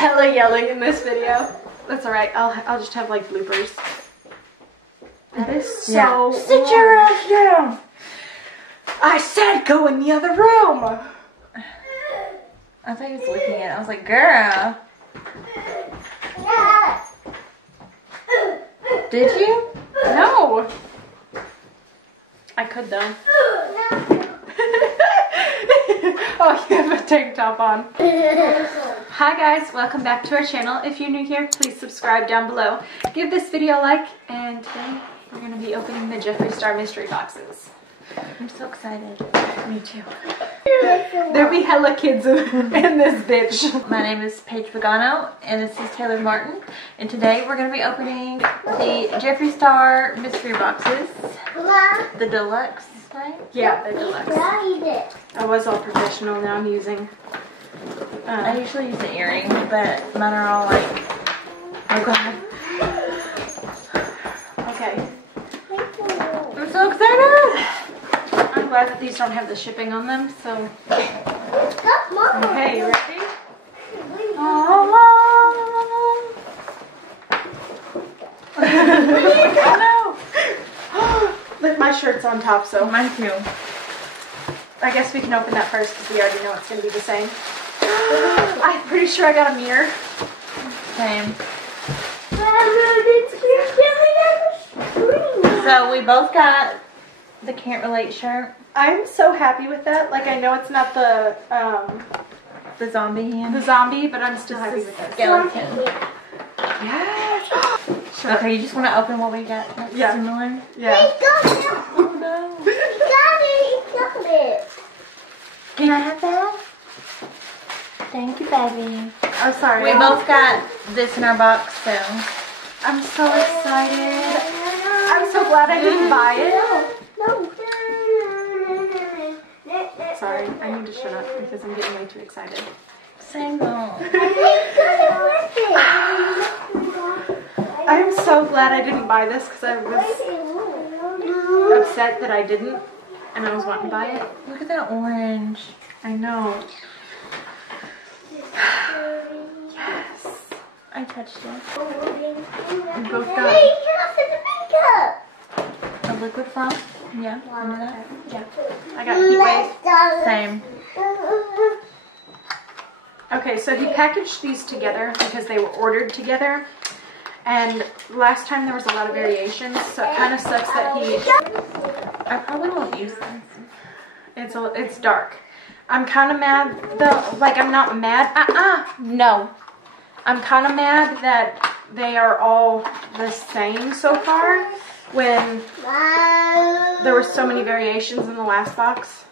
hella yelling in this video. That's alright. I'll just have like bloopers. That is so. Sit your ass down. I said go in the other room. I thought he was licking it. I was like, girl. Did you? No. I could though. Oh, you have a tank top on. Hi guys, welcome back to our channel. If you're new here, please subscribe down below. Give this video a like, and today we're going to be opening the Jeffree Star mystery boxes. I'm so excited. Me too. There'll be hella kids in this bitch. My name is Paige Pagano, and this is Taylor Martin. And today we're going to be opening the Jeffree Star mystery boxes. The Deluxe, right? Yeah, the Deluxe. I was all professional, now I'm using... I usually use an earring, but mine are all like... Oh god. Okay. I'm so excited! I'm glad that these don't have the shipping on them, so... Okay, you ready? Oh no! Look, my shirt's on top, so... Mine too. I guess we can open that first because we already know it's going to be the same. I'm pretty sure I got a mirror. Same. So we both got the Can't Relate shirt. I'm so happy with that. Like, I know it's not the zombie hand. zombie, but I'm still happy with this. Skeleton. Yes. Sure. Okay, you just want to open what we got? That's similar? Yeah. Oh no. Can I have that? Thank you, baby. Oh, sorry. We both got this in our box, so. I'm so excited. I'm so glad I didn't buy it. Sorry, I need to shut up because I'm getting way too excited. Same though. I'm so glad I didn't buy this because I was upset that I didn't and I was wanting to buy it. Look at that orange. I know. Yes. I touched it. We both got A liquid foam? Yeah. Remember that? Yeah. I got Heat Wave. Same. Okay, so he packaged these together because they were ordered together. And last time there was a lot of variations, so it kind of sucks that I probably won't use this. it's dark. I'm kind of mad though, like I'm not mad, no. I'm kind of mad that they are all the same so far when there were so many variations in the last box.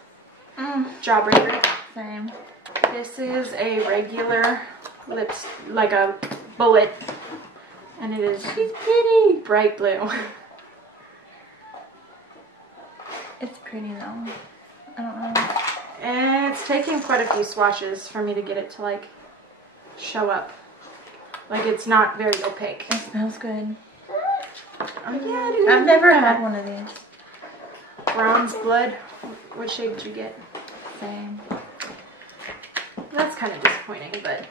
Jawbreaker. Same. This is a regular lips, like a bullet, and it is bright blue. It's pretty though. I don't know. And it's taking quite a few swatches for me to get it to like show up. Like it's not very opaque. It smells good. Oh yeah, I've never had one of these. Bronze blood. What shade did you get? Same. That's kind of disappointing, but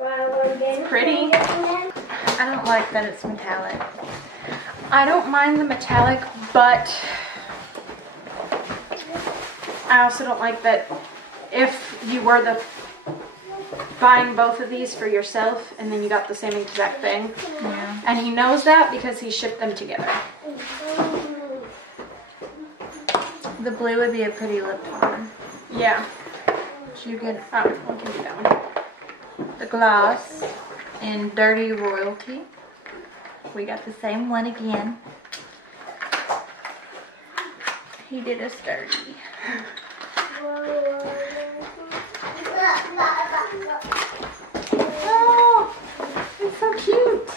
it's pretty. I don't like that it's metallic. I don't mind the metallic, but I also don't like that if you were buying both of these for yourself and then you got the same exact thing. Yeah. And he knows that because he shipped them together. The blue would be a pretty lip toner. Yeah. So you get I'll give you that one. the gloss in Dirty Royalty. We got the same one again. He did us dirty. Oh, it's so cute.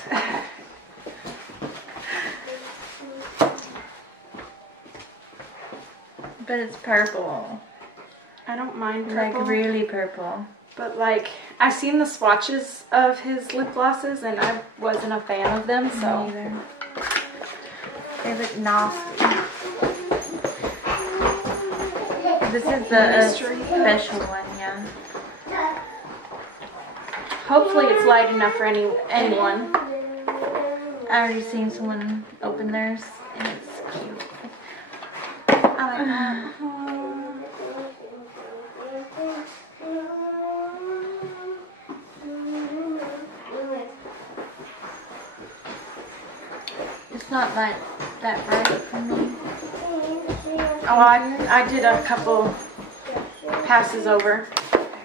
But it's purple. I don't mind purple. Like really purple. But like, I've seen the swatches of his lip glosses and I wasn't a fan of them, so. Me either. They look nasty. This is the special one, yeah. Hopefully it's light enough for anyone. I already seen someone open theirs, and it's cute. I like that. It's not that bright for me. Oh, I did a couple passes over.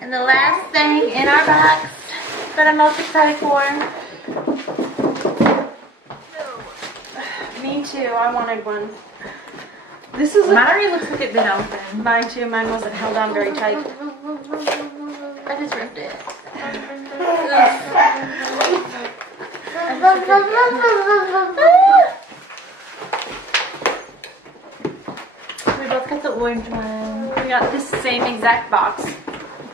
And the last thing in our box that I'm most excited for. Me too, I wanted one. This is Mine already looks like it's been open. Mine too, mine wasn't held on very tight. I just ripped it. We both got the orange one. We got this same exact box.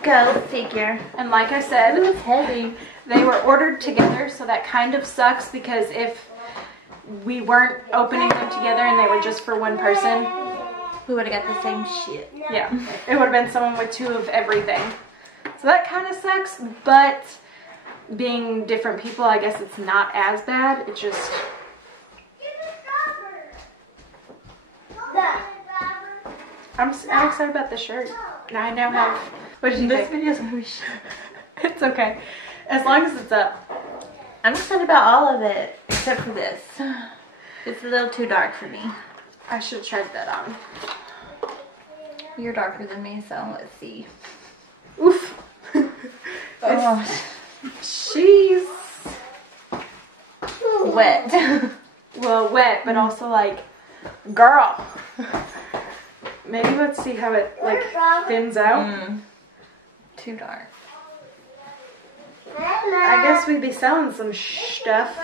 Go figure. And like I said, It's heavy. they were ordered together, so that kind of sucks because if we weren't opening them together and they were just for one person, We would have got the same shit. yeah, it would have been someone with two of everything. So that kind of sucks, but being different people, I guess it's not as bad. It just... I'm excited about the shirt. Now I now have... What did you This think? video's gonna be shit. It's okay. As long as it's up. I'm excited about all of it, except for this. It's a little too dark for me. I should have tried that on. You're darker than me, so let's see. Oof. Oh, She's... wet. Well, wet, but also like... Girl. Maybe let's see how it like thins out. Too dark. I guess we'd be selling some stuff.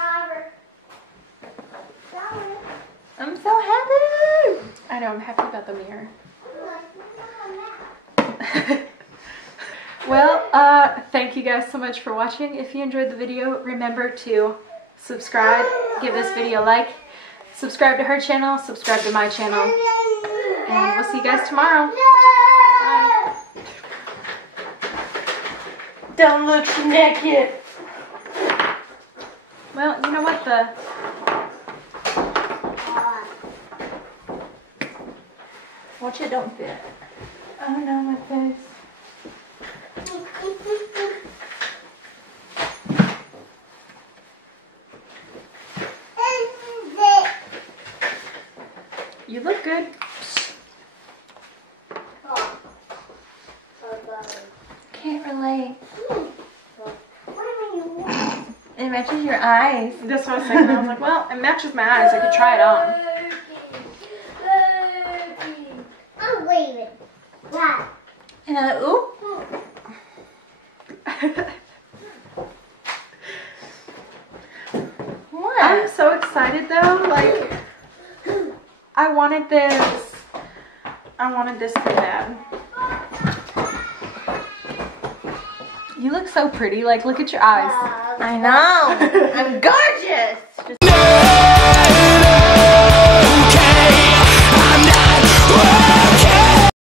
I'm so happy. I know, I'm happy about the mirror. Well, thank you guys so much for watching. If you enjoyed the video, remember to subscribe, give this video a like, subscribe to her channel, subscribe to my channel, and we'll see you guys tomorrow. Bye. Don't look naked. Well, you know what, Watch it don't fit. Oh no, my face. you look good. Can't relate. It matches your eyes. That's what I was thinking. I was like, well, it matches my eyes. I could try it on. I'm waving. Wow. And I, ooh. What? I'm so excited though. Like, I wanted this. I wanted this so bad. You look so pretty. Like, look at your eyes. I know. I'm gorgeous.